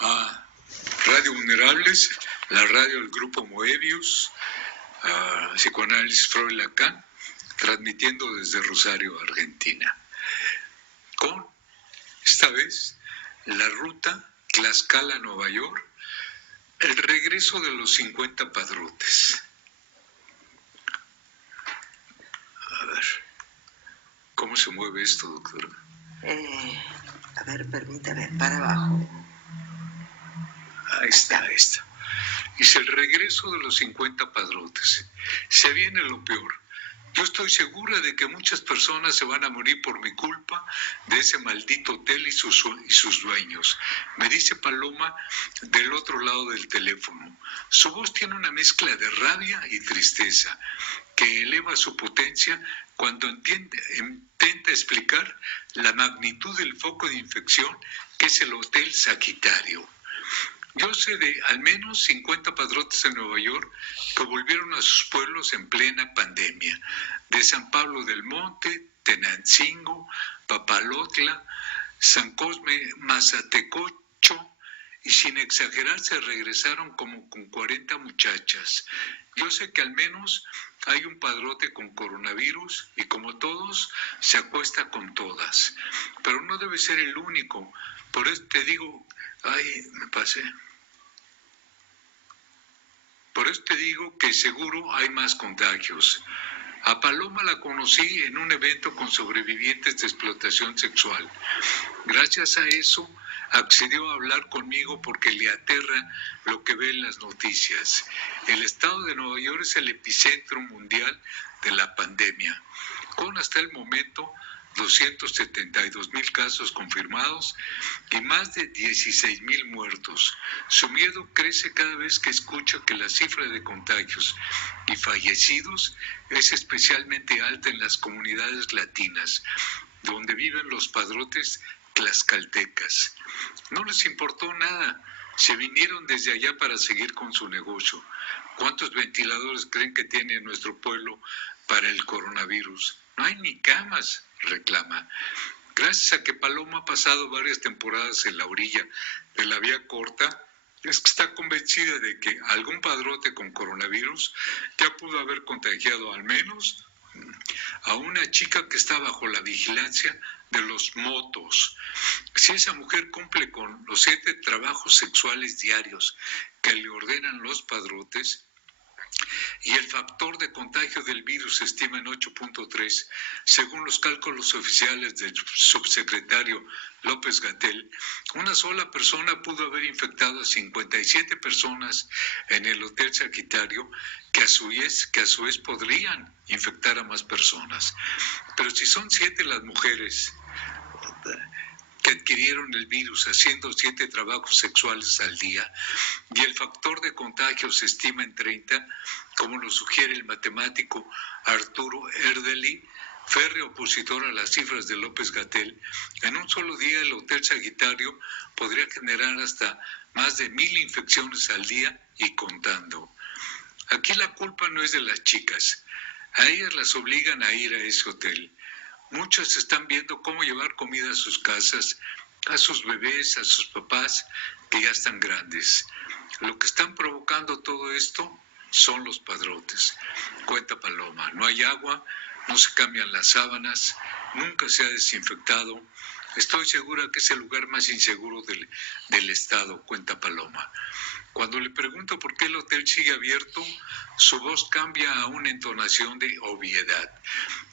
a Radio Vulnerables, la radio del Grupo Moebius, a Psicoanálisis Freud Lacan, transmitiendo desde Rosario, Argentina, con, esta vez, la ruta Tlaxcala-Nueva York, el regreso de los 50 padrotes. A ver, ¿cómo se mueve esto, doctora? A ver, permítame, para abajo. Ahí está. Dice, el regreso de los 50 padrotes. Se viene lo peor. Yo estoy segura de que muchas personas se van a morir por mi culpa de ese maldito hotel y sus dueños. Me dice Paloma del otro lado del teléfono. Su voz tiene una mezcla de rabia y tristeza que eleva su potencia cuando intenta explicar la magnitud del foco de infección que es el Hotel Sagitario. Yo sé de al menos 50 padrotes en Nueva York que volvieron a sus pueblos en plena pandemia. De San Pablo del Monte, Tenancingo, Papalotla, San Cosme, Mazatecocho, y sin exagerar se regresaron como con 40 muchachas. Yo sé que al menos hay un padrote con coronavirus y como todos se acuesta con todas. Pero no debe ser el único. Por eso te digo, me pasé. Por eso te digo que seguro hay más contagios. A Paloma la conocí en un evento con sobrevivientes de explotación sexual. Gracias a eso accedió a hablar conmigo porque le aterra lo que ve en las noticias. El estado de Nueva York es el epicentro mundial de la pandemia, con hasta el momento 272,000 casos confirmados y más de 16,000 muertos. Su miedo crece cada vez que escucha que la cifra de contagios y fallecidos es especialmente alta en las comunidades latinas, donde viven los padrotes tlaxcaltecas. No les importó nada, se vinieron desde allá para seguir con su negocio. ¿Cuántos ventiladores creen que tiene nuestro pueblo para el coronavirus? No hay ni camas, reclama. Gracias a que Paloma ha pasado varias temporadas en la orilla de la vía corta, es que está convencida de que algún padrote con coronavirus ya pudo haber contagiado al menos a una chica que está bajo la vigilancia de los motos. Si esa mujer cumple con los 7 trabajos sexuales diarios que le ordenan los padrotes, y el factor de contagio del virus se estima en 8.3, según los cálculos oficiales del subsecretario López-Gatell, una sola persona pudo haber infectado a 57 personas en el Hotel Sagitario, que a su vez podrían infectar a más personas. Pero si son 7 las mujeres que adquirieron el virus haciendo 7 trabajos sexuales al día y el factor de contagio se estima en 30, como lo sugiere el matemático Arturo Erdely, férreo opositor a las cifras de López-Gatell, en un solo día el Hotel Sagitario podría generar hasta más de 1,000 infecciones al día y contando. Aquí la culpa no es de las chicas, a ellas las obligan a ir a ese hotel. Muchos están viendo cómo llevar comida a sus casas, a sus bebés, a sus papás, que ya están grandes. Lo que están provocando todo esto son los padrotes. Cuenta Paloma, no hay agua, no se cambian las sábanas, nunca se ha desinfectado. Estoy segura que es el lugar más inseguro del estado, cuenta Paloma. Cuando le pregunto por qué el hotel sigue abierto, su voz cambia a una entonación de obviedad.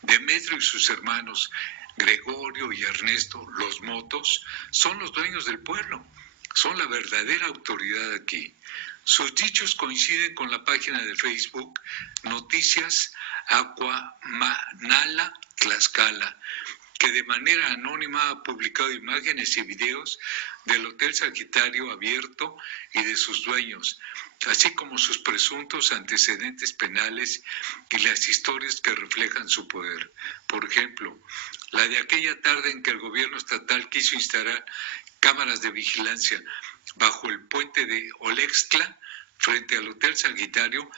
Demetrio y sus hermanos, Gregorio y Ernesto, los motos, son los dueños del pueblo, son la verdadera autoridad aquí. Sus dichos coinciden con la página de Facebook Noticias Acuamanala Tlaxcala, que de manera anónima ha publicado imágenes y videos del Hotel Sagitario abierto y de sus dueños, así como sus presuntos antecedentes penales y las historias que reflejan su poder. Por ejemplo, la de aquella tarde en que el gobierno estatal quiso instalar cámaras de vigilancia bajo el puente de Olextla, frente al Hotel Sagitario,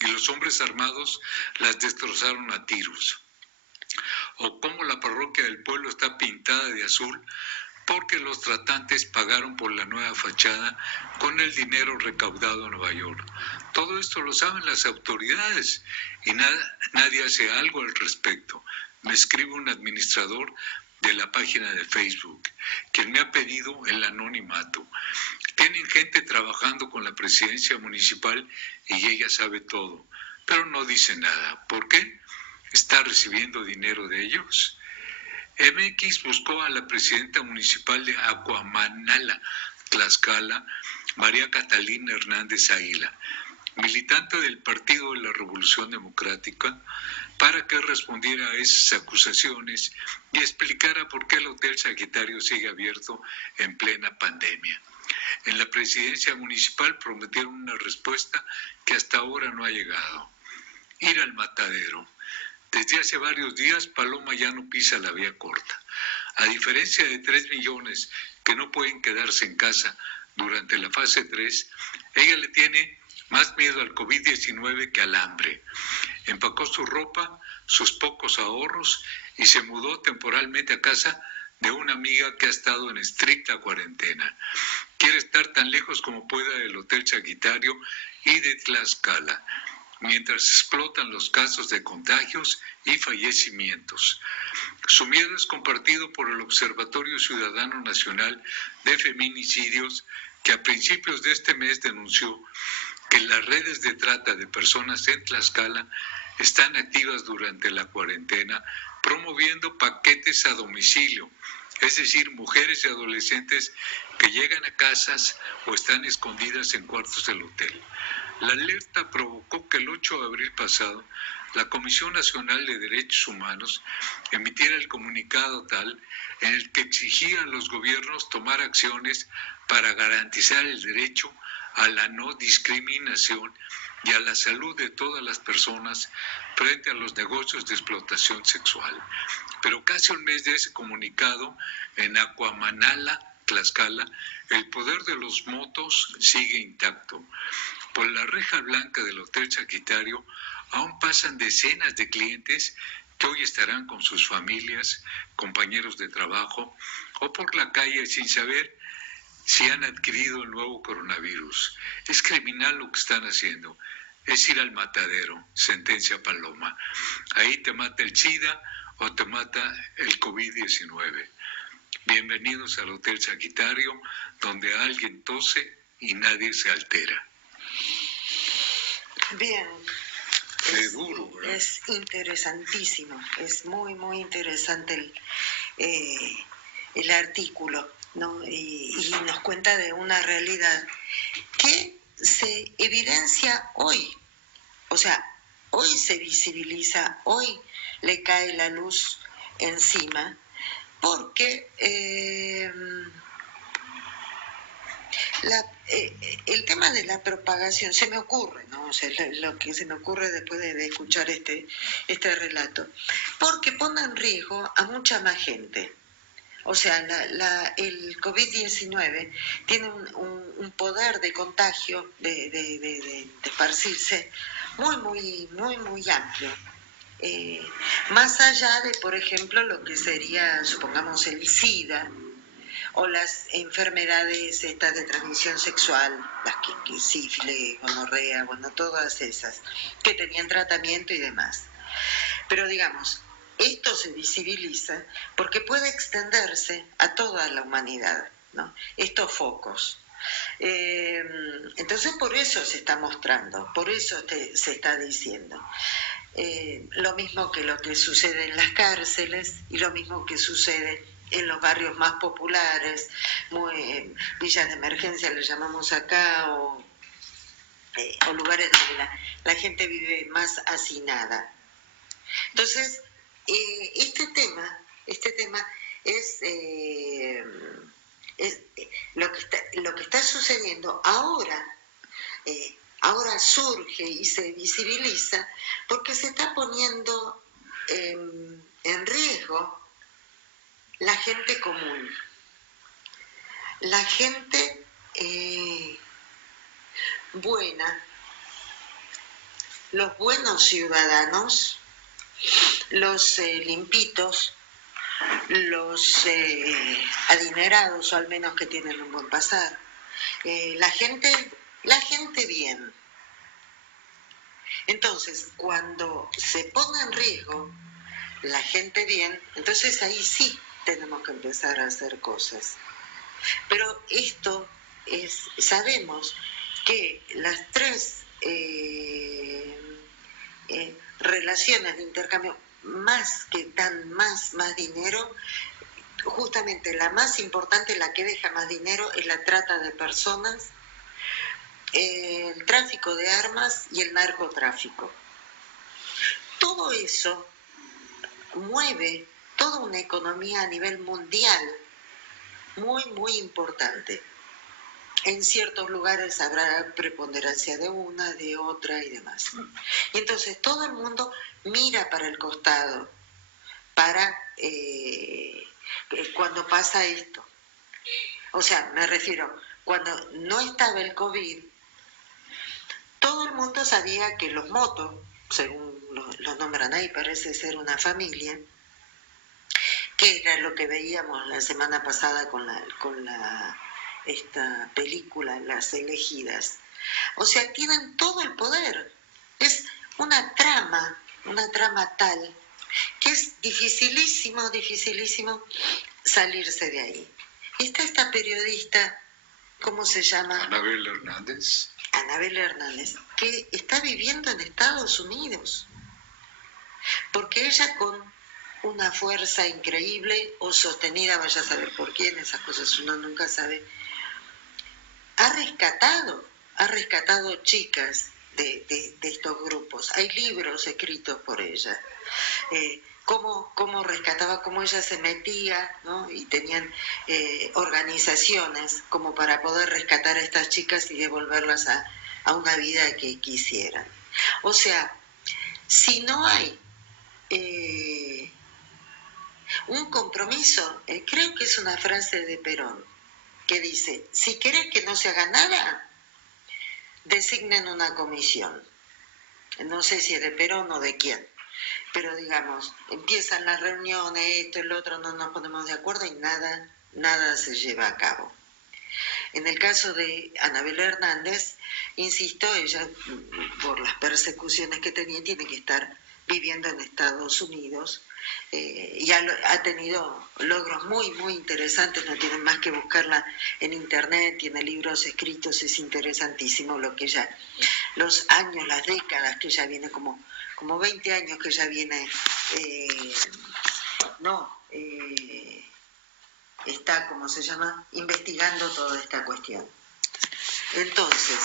y los hombres armados las destrozaron a tiros. O cómo la parroquia del pueblo está pintada de azul porque los tratantes pagaron por la nueva fachada con el dinero recaudado en Nueva York. Todo esto lo saben las autoridades y nadie hace algo al respecto. Me escribe un administrador de la página de Facebook, quien me ha pedido el anonimato. Tienen gente trabajando con la presidencia municipal y ella sabe todo, pero no dice nada. ¿Por qué? ¿Está recibiendo dinero de ellos? MX buscó a la presidenta municipal de Acuamanala, Tlaxcala, María Catalina Hernández Águila, militante del Partido de la Revolución Democrática, para que respondiera a esas acusaciones y explicara por qué el Hotel Sagitario sigue abierto en plena pandemia. En la presidencia municipal prometieron una respuesta que hasta ahora no ha llegado. Ir al matadero. Desde hace varios días, Paloma ya no pisa la vía corta. A diferencia de 3 millones que no pueden quedarse en casa durante la fase 3, ella le tiene más miedo al COVID-19 que al hambre. Empacó su ropa, sus pocos ahorros y se mudó temporalmente a casa de una amiga que ha estado en estricta cuarentena. Quiere estar tan lejos como pueda del Hotel Sagitario y de Tlaxcala, mientras explotan los casos de contagios y fallecimientos. Su miedo es compartido por el Observatorio Ciudadano Nacional de Feminicidios, que a principios de este mes denunció que las redes de trata de personas en Tlaxcala están activas durante la cuarentena, promoviendo paquetes a domicilio, es decir, mujeres y adolescentes que llegan a casas o están escondidas en cuartos del hotel. La alerta provocó que el 8 de abril pasado la Comisión Nacional de Derechos Humanos emitiera el comunicado tal en el que exigía a los gobiernos tomar acciones para garantizar el derecho a la no discriminación y a la salud de todas las personas frente a los negocios de explotación sexual. Pero casi un mes de ese comunicado, en Acuamanala, Tlaxcala, el poder de los motos sigue intacto. Por la reja blanca del Hotel Sagitario aún pasan decenas de clientes que hoy estarán con sus familias, compañeros de trabajo o por la calle sin saber si han adquirido el nuevo coronavirus. Es criminal lo que están haciendo. Es ir al matadero, sentencia Paloma. Ahí te mata el SIDA o te mata el COVID-19. Bienvenidos al Hotel Sagitario, donde alguien tose y nadie se altera. Bien. Duro, ¿verdad? Es interesantísimo, es muy, muy interesante el artículo, ¿no? Y nos cuenta de una realidad que se evidencia hoy. O sea, hoy se visibiliza, hoy le cae la luz encima, porque el tema de la propagación se me ocurre, ¿no? O sea, lo que se me ocurre después de escuchar este relato, porque pone en riesgo a mucha más gente. O sea, el COVID-19 tiene un poder de contagio, de esparcirse muy amplio. Más allá de, por ejemplo, lo que sería, supongamos, el SIDA, o las enfermedades estas de transmisión sexual, las que sífilis, gonorrea, bueno, todas esas, que tenían tratamiento y demás. Pero digamos, esto se visibiliza porque puede extenderse a toda la humanidad, ¿no? Estos focos. Entonces por eso se está mostrando, por eso se está diciendo. Lo mismo que lo que sucede en las cárceles y lo mismo que sucede en los barrios más populares, villas de emergencia le llamamos acá, o lugares donde la gente vive más hacinada. Entonces, este tema es lo que está sucediendo ahora. Ahora surge y se visibiliza porque se está poniendo en riesgo la gente común, la gente buena, los buenos ciudadanos, los limpitos, los adinerados, o al menos que tienen un buen pasar, la gente bien. Entonces, cuando se pone en riesgo la gente bien, entonces ahí sí tenemos que empezar a hacer cosas. Pero esto sabemos que las tres relaciones de intercambio más que dan más dinero, justamente la más importante, la que deja más dinero, es la trata de personas, el tráfico de armas y el narcotráfico. Todo eso mueve toda una economía a nivel mundial muy importante. En ciertos lugares habrá preponderancia de una, de otra y demás. Y entonces todo el mundo mira para el costado para cuando pasa esto. O sea, me refiero, cuando no estaba el COVID, todo el mundo sabía que los motos, según lo nombran ahí, parece ser una familia, que era lo que veíamos la semana pasada con esta película, Las Elegidas. O sea, tienen todo el poder. Es una trama tal que es dificilísimo salirse de ahí. Está esta periodista, ¿cómo se llama? Anabel Hernández. Anabel Hernández, que está viviendo en Estados Unidos, porque ella con una fuerza increíble o sostenida, vaya a saber por quién, esas cosas uno nunca sabe, ha rescatado chicas de estos grupos. Hay libros escritos por ella. Cómo rescataba, cómo ella se metía, ¿no? Y tenían organizaciones como para poder rescatar a estas chicas y devolverlas a una vida que quisieran. O sea, si no hay un compromiso, creo que es una frase de Perón, que dice, si querés que no se haga nada, designen una comisión. No sé si es de Perón o de quién, pero digamos, empiezan las reuniones, esto, el otro, no nos ponemos de acuerdo y nada se lleva a cabo. En el caso de Anabel Hernández, insisto, ella, por las persecuciones que tenía, tiene que estar viviendo en Estados Unidos, y ha tenido logros muy interesantes, no tienen más que buscarla en internet, tiene libros escritos, es interesantísimo lo que ella, los años, las décadas que ella viene, como 20 años que ella viene, está, ¿cómo se llama?, investigando toda esta cuestión. Entonces,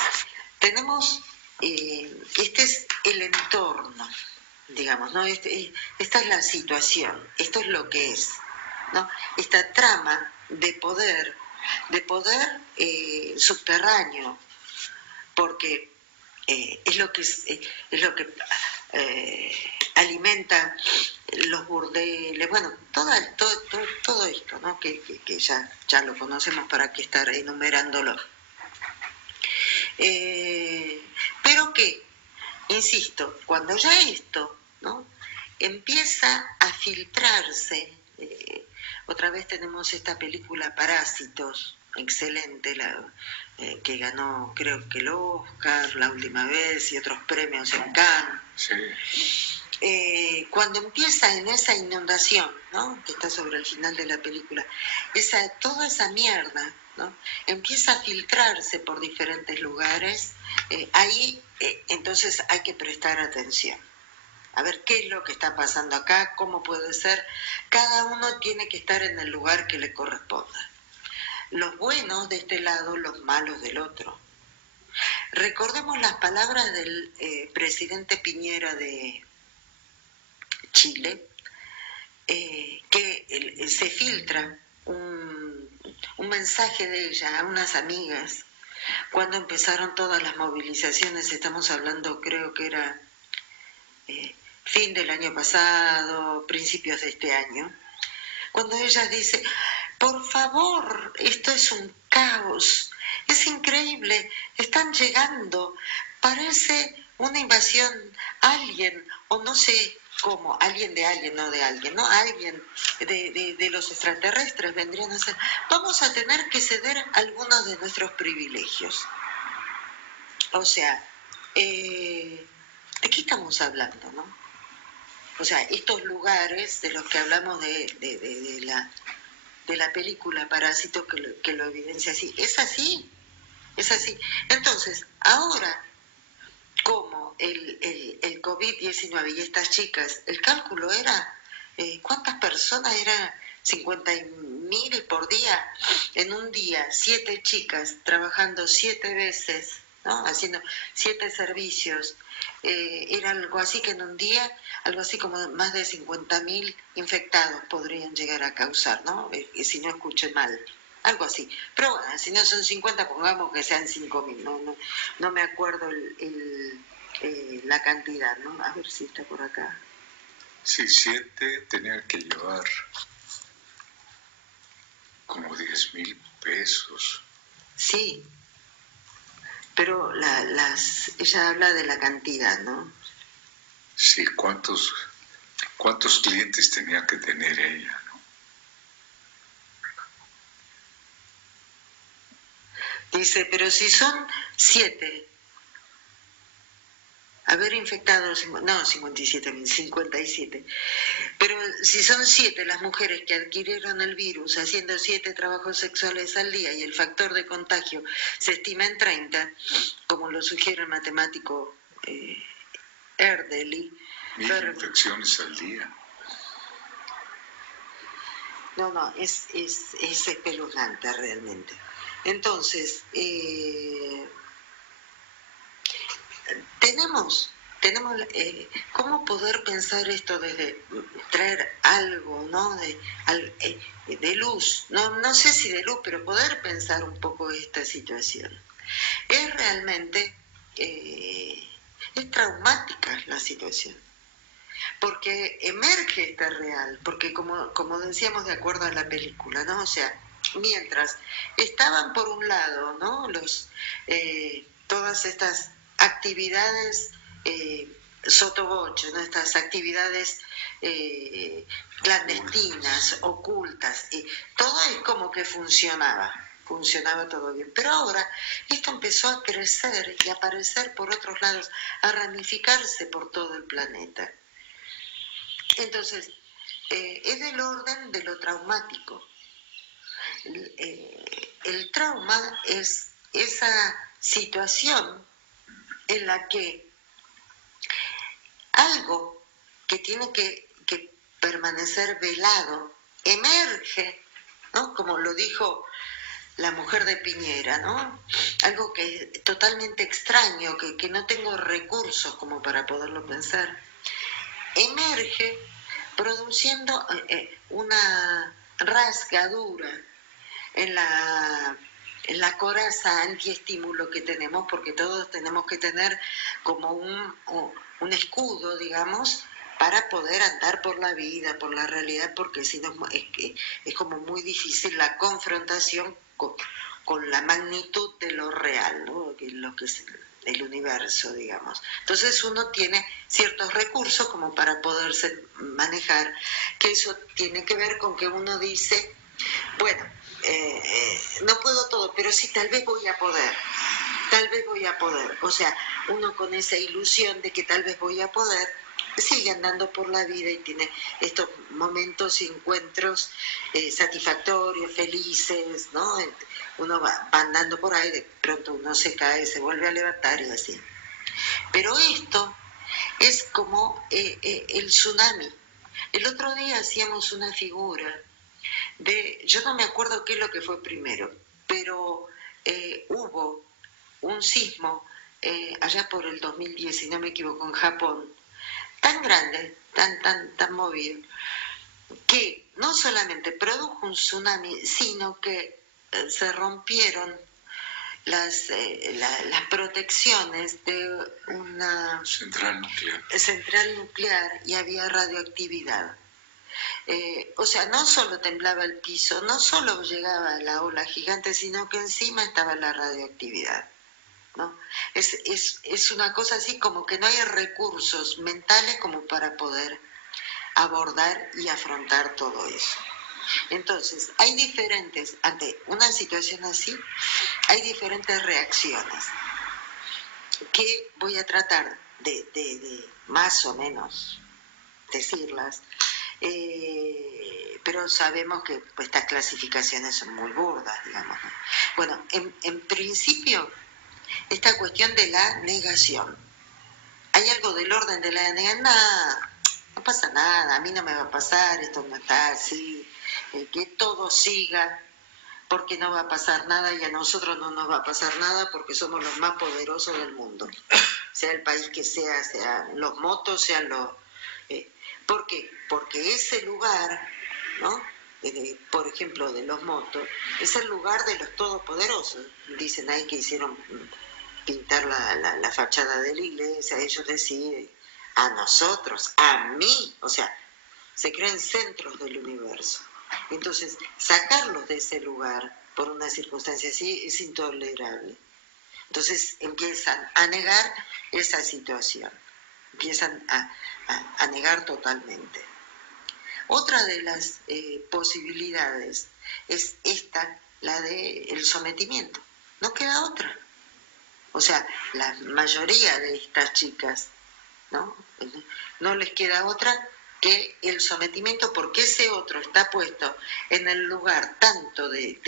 tenemos, este es el entorno, digamos, ¿no? Esta es la situación, esto es lo que es, ¿no? Esta trama de poder subterráneo, porque es lo que alimenta los burdeles, bueno, todo esto, ¿no? que ya lo conocemos, para qué estar enumerándolo. Pero que, insisto, cuando ya esto, ¿no?, empieza a filtrarse, otra vez tenemos esta película Parásitos, excelente, que ganó creo que el Oscar la última vez y otros premios en Cannes. Sí. Cuando empieza en esa inundación, ¿no?, que está sobre el final de la película, toda esa mierda, ¿no?, empieza a filtrarse por diferentes lugares, ahí entonces hay que prestar atención. A ver qué es lo que está pasando acá, cómo puede ser. Cada uno tiene que estar en el lugar que le corresponda. Los buenos de este lado, los malos del otro. Recordemos las palabras del presidente Piñera de Chile, que se filtra un mensaje de ella a unas amigas cuando empezaron todas las movilizaciones. Estamos hablando, creo que era fin del año pasado, principios de este año, cuando ella dice, por favor, esto es un caos, es increíble, están llegando, parece una invasión alien o no sé como alguien de alguien, no de alguien, ¿no? Alguien de los extraterrestres vendrían a ser. Vamos a tener que ceder algunos de nuestros privilegios. O sea, ¿de qué estamos hablando, no? O sea, estos lugares de los que hablamos de la película Parásito que lo evidencia así, es así, es así. Entonces, ahora, como el COVID-19 y estas chicas, el cálculo era, ¿cuántas personas eran? 50.000 por día, en un día, 7 chicas trabajando 7 veces, ¿no? Haciendo 7 servicios, era algo así que en un día, algo así como más de 50.000 infectados podrían llegar a causar, ¿no? Si no escuché mal, algo así. Pero bueno, si no son 50, pongamos que sean 5.000, no me acuerdo la cantidad, ¿no? A ver si está por acá. Sí, 7 tenían que llevar como 10,000 pesos. Sí, pero ella habla de la cantidad, ¿no? Sí, ¿cuántos clientes tenía que tener ella, no? Dice, pero si son 7, haber infectado, no, 57.000, 57. Pero si son 7 las mujeres que adquirieron el virus haciendo 7 trabajos sexuales al día y el factor de contagio se estima en 30, como lo sugiere el matemático Erdely. 1.000 infecciones al día. No, es espeluznante realmente. Entonces, tenemos cómo poder pensar esto desde traer algo, ¿no? De luz, no sé si de luz, pero poder pensar un poco esta situación. Es realmente, es traumática la situación, porque emerge esta real, porque como decíamos de acuerdo a la película, ¿no? O sea, mientras estaban por un lado, ¿no? Todas estas actividades sotoboche, ¿no? Estas actividades clandestinas, ocultas, todo es como que funcionaba todo bien. Pero ahora esto empezó a crecer y a aparecer por otros lados, a ramificarse por todo el planeta. Entonces, es del orden de lo traumático. El trauma es esa situación en la que algo que tiene que permanecer velado emerge, ¿no? Como lo dijo la mujer de Piñera, ¿no? Algo que es totalmente extraño, que no tengo recursos como para poderlo pensar, emerge produciendo una rasgadura en la coraza antiestímulo que tenemos, porque todos tenemos que tener como un escudo, digamos, para poder andar por la vida, por la realidad, porque si no es como muy difícil la confrontación con la magnitud de lo real, ¿no? Lo que es el universo, digamos. Entonces uno tiene ciertos recursos como para poderse manejar, que eso tiene que ver con que uno dice, bueno, no puedo todo, pero sí tal vez voy a poder, o sea, uno con esa ilusión de que tal vez voy a poder, sigue andando por la vida y tiene estos momentos y encuentros satisfactorios, felices, ¿no? Uno va andando por ahí, de pronto uno se cae, se vuelve a levantar y así. Pero esto es como el tsunami. El otro día hacíamos una figura yo no me acuerdo qué es lo que fue primero, pero hubo un sismo allá por el 2010, si no me equivoco, en Japón, tan grande, tan movido, que no solamente produjo un tsunami, sino que se rompieron las protecciones de una central nuclear y había radioactividad. O sea, no solo temblaba el piso, no solo llegaba la ola gigante, sino que encima estaba la radioactividad, ¿no? Es una cosa así como que no hay recursos mentales como para poder abordar y afrontar todo eso. Entonces, hay diferentes, ante una situación así, hay diferentes reacciones que voy a tratar de más o menos decirlas, pero sabemos que pues, estas clasificaciones son muy burdas, digamos, ¿no? Bueno, en principio, esta cuestión de la negación. ¿Hay algo del orden de la negación? Nada, no pasa nada, a mí no me va a pasar, esto no está así, que todo siga, porque no va a pasar nada y a nosotros no nos va a pasar nada porque somos los más poderosos del mundo, sea el país que sea, sean los motos, sean los... ¿Por qué? Porque ese lugar, ¿no? Por ejemplo, de los motos, es el lugar de los todopoderosos. Dicen ahí que hicieron pintar la fachada de la iglesia, ellos deciden, a nosotros, a mí, o sea, se creen centros del universo. Entonces, sacarlos de ese lugar por una circunstancia así es intolerable. Entonces empiezan a negar esa situación, empiezan a negar totalmente. Otra de las posibilidades es esta, la del sometimiento. No queda otra. O sea, la mayoría de estas chicas, ¿no? No les queda otra que el sometimiento, porque ese otro está puesto en el lugar tanto del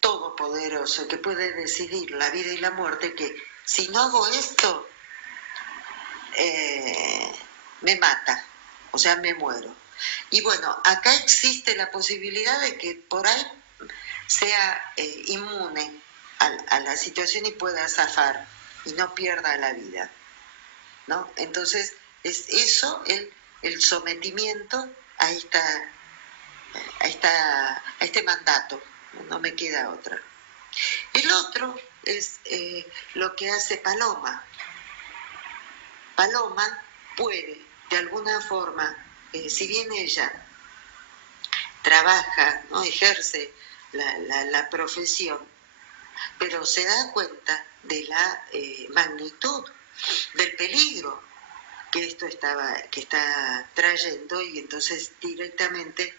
todopoderoso que puede decidir la vida y la muerte, que si no hago esto, me mata, o sea, me muero. Y bueno, acá existe la posibilidad de que por ahí sea inmune a la situación y pueda zafar y no pierda la vida, ¿no? Entonces, es eso el sometimiento a este mandato, no me queda otra. El otro es lo que hace Paloma. Paloma puede, de alguna forma, si bien ella trabaja, ¿no? Ejerce la profesión, pero se da cuenta de la magnitud del peligro que esto está trayendo, y entonces directamente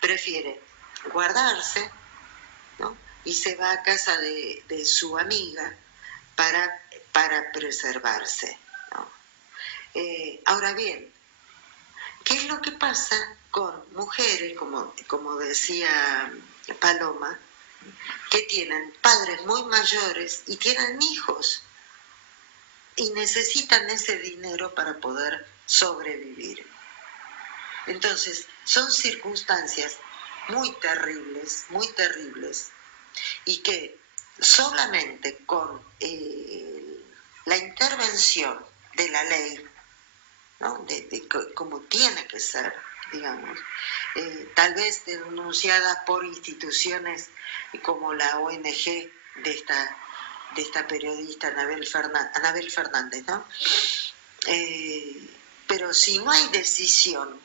prefiere guardarse, ¿no? Y se va a casa de su amiga para preservarse, ¿no? Ahora bien, ¿qué es lo que pasa con mujeres, como decía Paloma, que tienen padres muy mayores y tienen hijos y necesitan ese dinero para poder sobrevivir? Entonces, son circunstancias muy terribles, y que solamente con la intervención de la ley, ¿no? Como tiene que ser, digamos, tal vez denunciada por instituciones como la ONG de esta periodista Anabel Fernández, ¿no? Pero si no hay decisión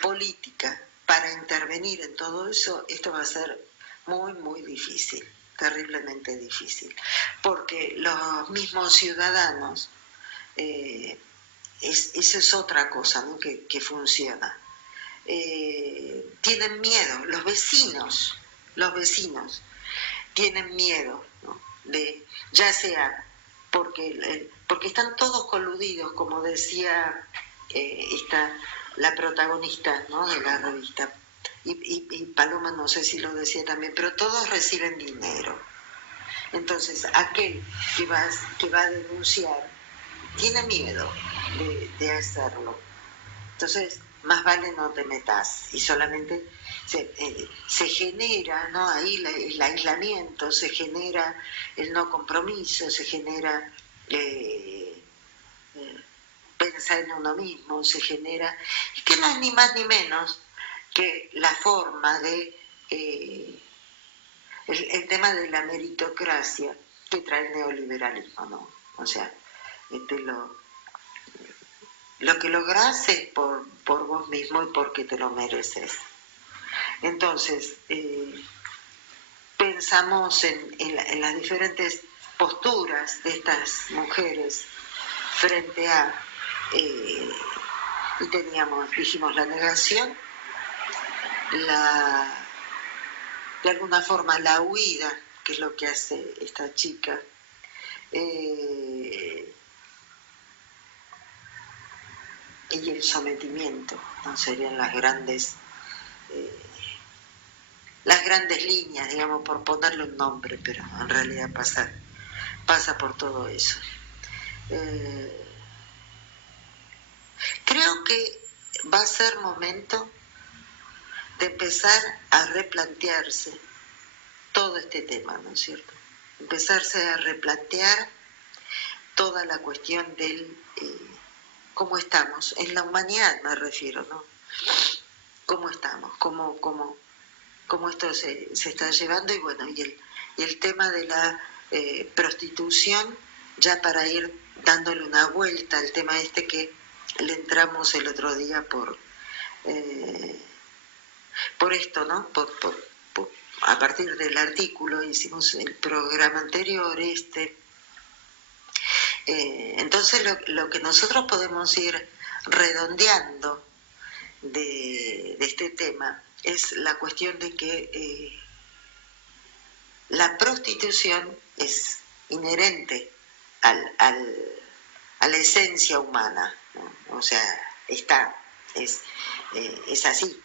política para intervenir en todo eso, esto va a ser muy, muy difícil, terriblemente difícil, porque los mismos ciudadanos, eso es otra cosa, ¿no? que funciona. Tienen miedo, los vecinos tienen miedo, ¿no? Ya sea porque están todos coludidos, como decía la protagonista, ¿no? de la revista, y Paloma no sé si lo decía también, pero todos reciben dinero. Entonces aquel que va a denunciar tiene miedo de hacerlo. Entonces, más vale no te metas, y solamente se genera, ¿no? Ahí el aislamiento, se genera el no compromiso, se genera pensar en uno mismo, se genera, y que no es ni más ni menos que la forma de el tema de la meritocracia que trae el neoliberalismo, ¿no? O sea, lo que lográs es por vos mismo y porque te lo mereces. Entonces, pensamos en las diferentes posturas de estas mujeres frente a Y dijimos, la negación, de alguna forma la huida, que es lo que hace esta chica, y el sometimiento, ¿no? Serían las grandes líneas, digamos, por ponerle un nombre, pero en realidad pasa por todo eso. Creo que va a ser momento de empezar a replantearse todo este tema, ¿no es cierto? Empezarse a replantear toda la cuestión del cómo estamos, en la humanidad me refiero, ¿no? Cómo estamos, cómo esto se está llevando, y bueno, y el tema de la prostitución, ya para ir dándole una vuelta al tema este que le entramos el otro día por esto, ¿no? A partir del artículo hicimos el programa anterior, entonces lo que nosotros podemos ir redondeando de este tema es la cuestión de que la prostitución es inherente a la esencia humana, ¿no? O sea, es así,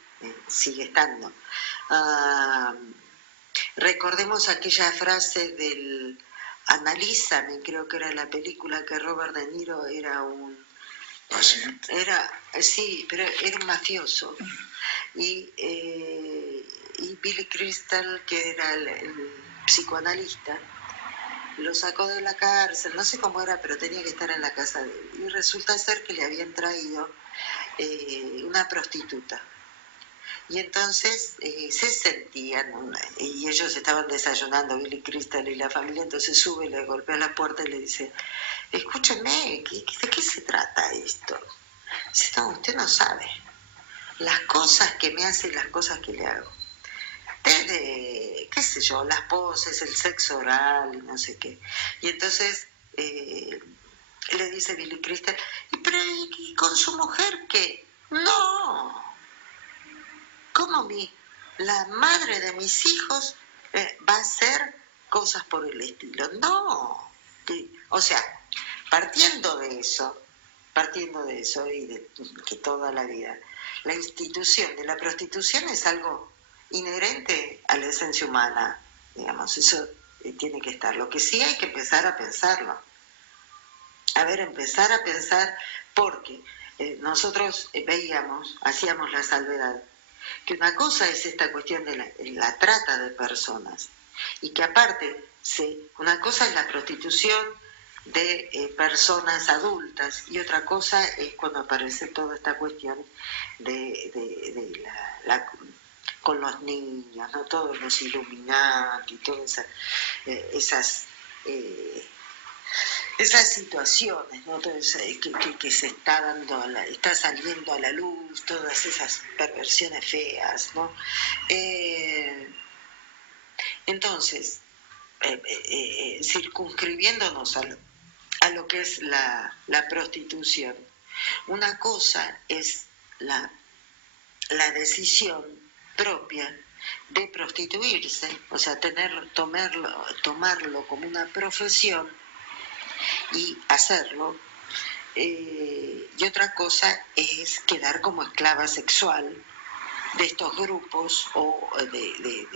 sigue estando. Recordemos aquella frase del Analízame, creo que era la película que Robert De Niro era un paciente. Sí, pero era un mafioso. Y Billy Crystal, que era el psicoanalista, lo sacó de la cárcel, no sé cómo era, pero tenía que estar en la casa de él. Y resulta ser que le habían traído una prostituta. Y entonces se sentían, y ellos estaban desayunando, Billy Crystal y la familia, entonces sube, le golpea la puerta y le dice, escúcheme, ¿de qué se trata esto? Dice, no, usted no sabe las cosas que me hace y las cosas que le hago. Desde, qué sé yo, las poses, el sexo oral y no sé qué. Y entonces le dice Billy Crystal, pero ¿y con su mujer qué? No, ¿cómo la madre de mis hijos va a hacer cosas por el estilo? No. O sea, partiendo de eso y de que toda la vida, la institución de la prostitución es algo inherente a la esencia humana, digamos, eso tiene que estar. Lo que sí hay que empezar a pensarlo. Empezar a pensar, porque nosotros hacíamos la salvedad, que una cosa es esta cuestión de la trata de personas, y que aparte, una cosa es la prostitución de personas adultas, y otra cosa es cuando aparece toda esta cuestión de con los niños, ¿no? Todos los Illuminati, todas esas situaciones, ¿no? Que se está saliendo a la luz, todas esas perversiones feas, ¿no? Entonces, circunscribiéndonos a lo que es la prostitución, una cosa es la decisión propia de prostituirse, o sea, tomarlo como una profesión y hacerlo, y otra cosa es quedar como esclava sexual de estos grupos o de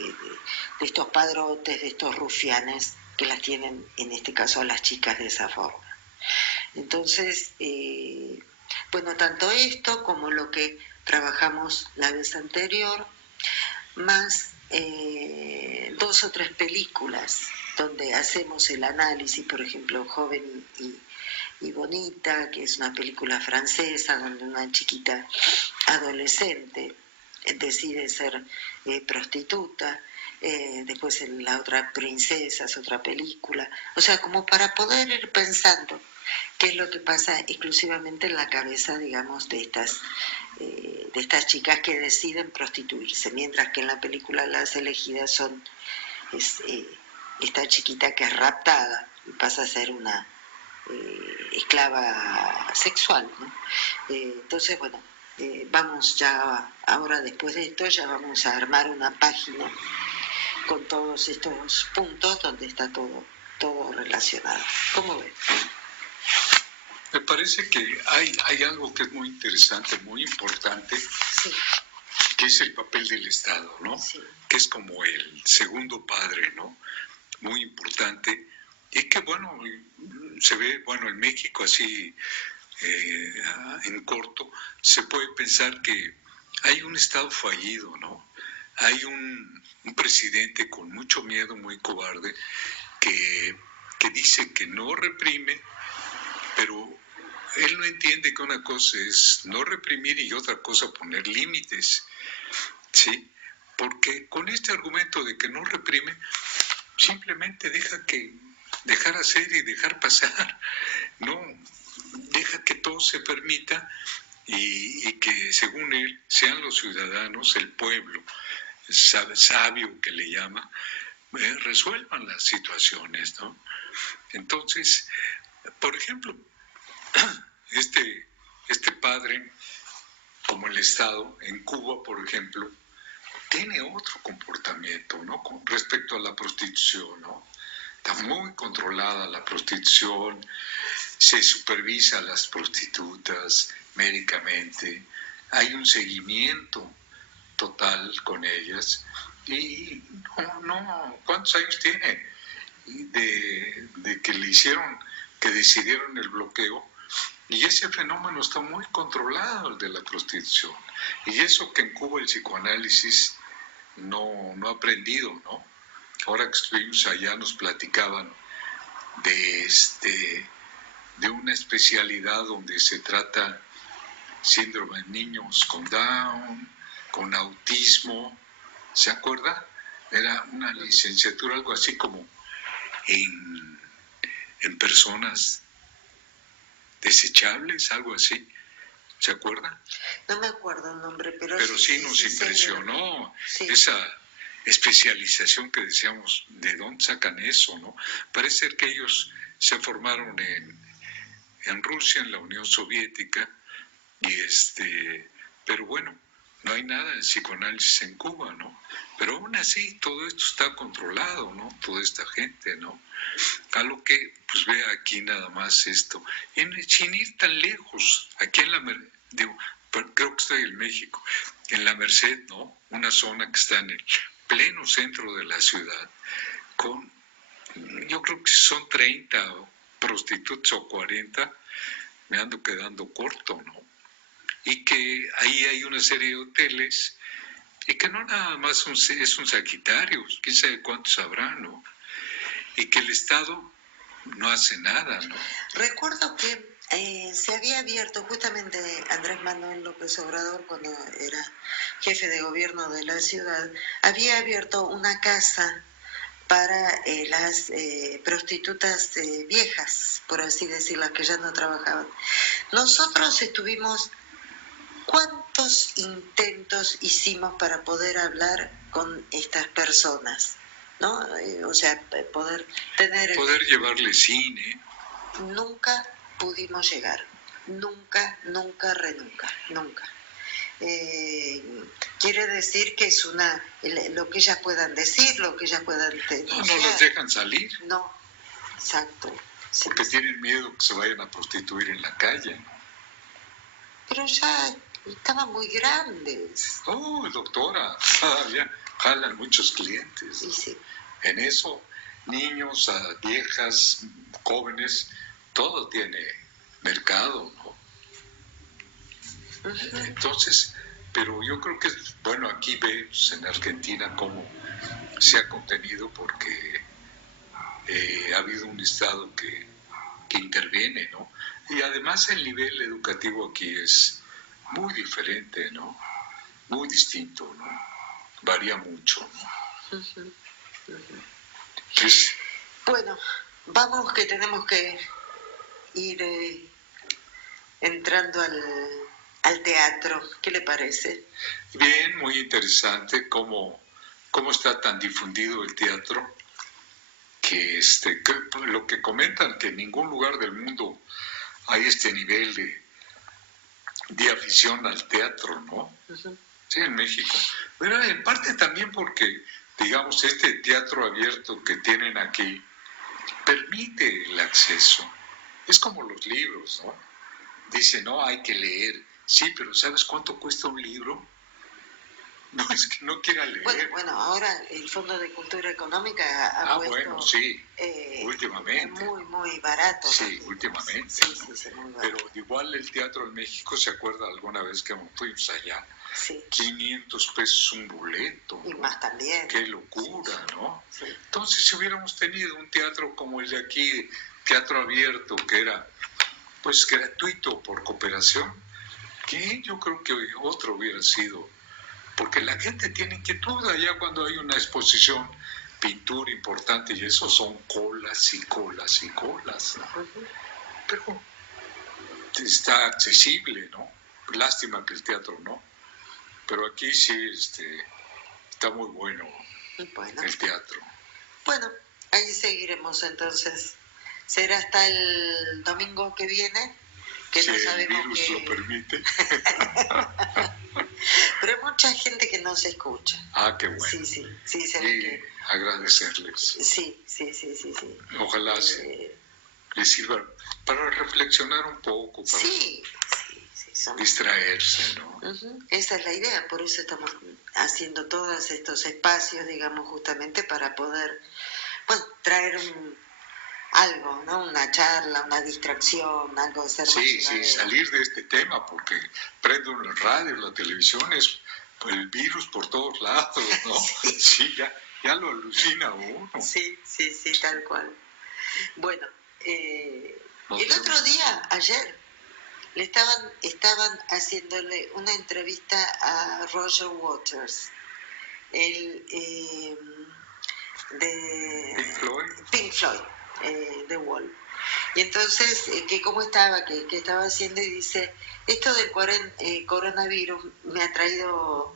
estos padrotes, de estos rufianes que las tienen, en este caso a las chicas, de esa forma. Entonces, bueno, tanto esto como lo que trabajamos la vez anterior, más 2 o 3 películas donde hacemos el análisis, por ejemplo, Joven y Bonita, que es una película francesa donde una chiquita adolescente decide ser prostituta, después en la otra Princesa es otra película, o sea, como para poder ir pensando qué es lo que pasa exclusivamente en la cabeza, digamos, de estas chicas que deciden prostituirse, mientras que en la película las elegidas es esta chiquita que es raptada y pasa a ser una esclava sexual, ¿no? Entonces, bueno, vamos ya, ahora después de esto, ya vamos a armar una página con todos estos puntos donde está todo relacionado. ¿Cómo ves? Me parece que hay algo que es muy interesante, muy importante, Sí. que es el papel del Estado, ¿no? Sí. Que es como el segundo padre, ¿no? Muy importante. Y que, bueno, se ve, bueno, en México así, en corto, se puede pensar que hay un Estado fallido, ¿no? Hay un presidente con mucho miedo, muy cobarde, que dice que no reprime, pero él no entiende que una cosa es no reprimir y otra cosa poner límites, ¿sí? Porque con este argumento de que no reprime, simplemente dejar hacer y dejar pasar, no, deja que todo se permita y que según él sean los ciudadanos, el pueblo, sabio que le llama, resuelvan las situaciones, ¿no? Entonces, por ejemplo, este padre, como el Estado, en Cuba, por ejemplo, tiene otro comportamiento, ¿no? Con respecto a la prostitución, ¿no? Está muy controlada la prostitución, se supervisa a las prostitutas médicamente, hay un seguimiento total con ellas y ¿cuántos años tiene de que le hicieron, que decidieron el bloqueo? Y ese fenómeno está muy controlado, el de la prostitución. Y eso que en Cuba el psicoanálisis no ha aprendido, ¿no? Ahora que estuvimos allá nos platicaban de una especialidad donde se trata síndrome de niños con Down, con autismo, ¿se acuerda? Era una licenciatura, algo así como en personas desechables, algo así, ¿se acuerda? No me acuerdo el nombre, pero sí nos impresionó esa especialización que decíamos, ¿de dónde sacan eso, no? Parece ser que ellos se formaron en Rusia, en la Unión Soviética, pero bueno, no hay nada de psicoanálisis en Cuba, ¿no? Pero aún así todo esto está controlado, ¿no? Toda esta gente, ¿no? A lo que, pues vea aquí nada más esto, sin ir tan lejos, aquí en creo que estoy en México, en la Merced, ¿no? Una zona que está en el pleno centro de la ciudad, yo creo que son 30 prostitutas o 40, me ando quedando corto, ¿no? Y que ahí hay una serie de hoteles, y que no nada más es un Sagitario, quién sabe cuántos habrá, ¿no? Y que el Estado no hace nada, ¿no? Recuerdo que se había abierto justamente Andrés Manuel López Obrador, cuando era jefe de gobierno de la ciudad, había abierto una casa para las prostitutas viejas, por así decirlo, que ya no trabajaban. Nosotros estuvimos, ¿cuántos intentos hicimos para poder hablar con estas personas? ¿No? O sea, poder llevarle cine. Nunca pudimos llegar, nunca. Quiere decir que es lo que ellas puedan decir, lo que ellas puedan denunciar. No las dejan salir. No, exacto. Porque tienen miedo que se vayan a prostituir en la calle. Pero ya estaban muy grandes. Oh, doctora, todavía jalan muchos clientes. Sí. En eso, niños, viejas, jóvenes, todo tiene mercado, ¿no? Uh-huh. Entonces, pero yo creo que, bueno, aquí vemos en Argentina cómo se ha contenido porque ha habido un Estado que interviene, ¿no? Y además el nivel educativo aquí es muy diferente, ¿no? Muy distinto, ¿no? Varía mucho, ¿no? Uh-huh. Bueno, vamos que tenemos que ir entrando al teatro. ¿Qué le parece? Bien, muy interesante cómo está tan difundido el teatro, que lo que comentan que en ningún lugar del mundo hay este nivel de afición al teatro, ¿no? Ujú. Sí, en México. Pero en parte también porque, digamos, este teatro abierto que tienen aquí permite el acceso. Es como los libros, ¿no? Dice, no, hay que leer. Sí, pero ¿sabes cuánto cuesta un libro? No es que no quiera leer. Bueno, ahora el Fondo de Cultura Económica ha puesto Bueno, sí, últimamente. muy barato. Sí, también. últimamente. Sí, ¿no? sí, muy barato. Pero igual el teatro en México, ¿se acuerda alguna vez que fuimos allá? Sí. 500 pesos un boleto. Y más también. Qué locura, ¿no? Sí. Entonces, si hubiéramos tenido un teatro como el de aquí, teatro abierto, que era pues gratuito por cooperación, que yo creo que otro hubiera sido, porque la gente tiene inquietud allá cuando hay una exposición, pintura importante, y eso son colas y colas y colas, ¿no? Ujú. Pero está accesible, ¿no? Lástima que el teatro no, pero aquí sí está muy bueno Bueno. el teatro. Bueno, ahí seguiremos entonces. Será hasta el domingo que viene, que Si no el sabemos virus que... lo permite. Pero hay mucha gente que no se escucha. Ah, qué bueno. Sí, se ve Y que... agradecerles. Sí. Ojalá les sirva para reflexionar un poco, para Sí, somos... distraerse, ¿no? Ujú. Esa es la idea, por eso estamos haciendo todos estos espacios, digamos, justamente para poder, bueno, traer algo, ¿no? Una charla, una distracción, algo de ser más Sí, llevadero. salir de este tema, porque prende uno el radio, la televisión, es el virus por todos lados, ¿no? Sí, ya lo alucina uno. Sí, tal cual. Bueno, Nos el otro vemos. día, ayer, le estaban haciéndole una entrevista a Roger Waters, el de Pink Floyd, The Wall. Y entonces, que cómo estaba, que estaba haciendo, y dice, esto del coronavirus me ha traído,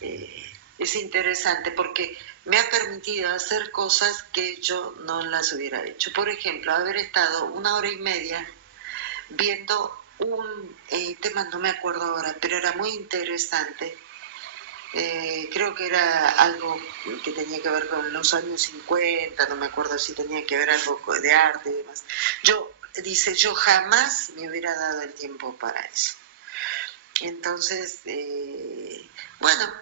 es interesante porque me ha permitido hacer cosas que yo no las hubiera hecho. Por ejemplo, haber estado 1 hora y media viendo un tema, no me acuerdo ahora, pero era muy interesante. Creo que era algo que tenía que ver con los años 50, no me acuerdo si tenía que ver algo de arte y demás. Yo jamás me hubiera dado el tiempo para eso. Entonces, bueno,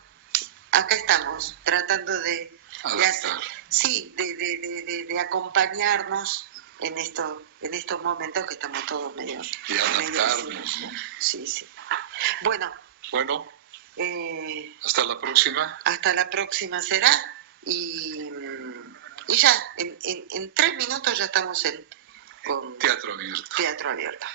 acá estamos, tratando de hacer, sí, de acompañarnos en estos momentos que estamos todos medio... Y adaptarnos, ¿no? Sí. Bueno, hasta la próxima. Hasta la próxima será. Y ya, en 3 minutos ya estamos con Teatro Abierto. Teatro Abierto.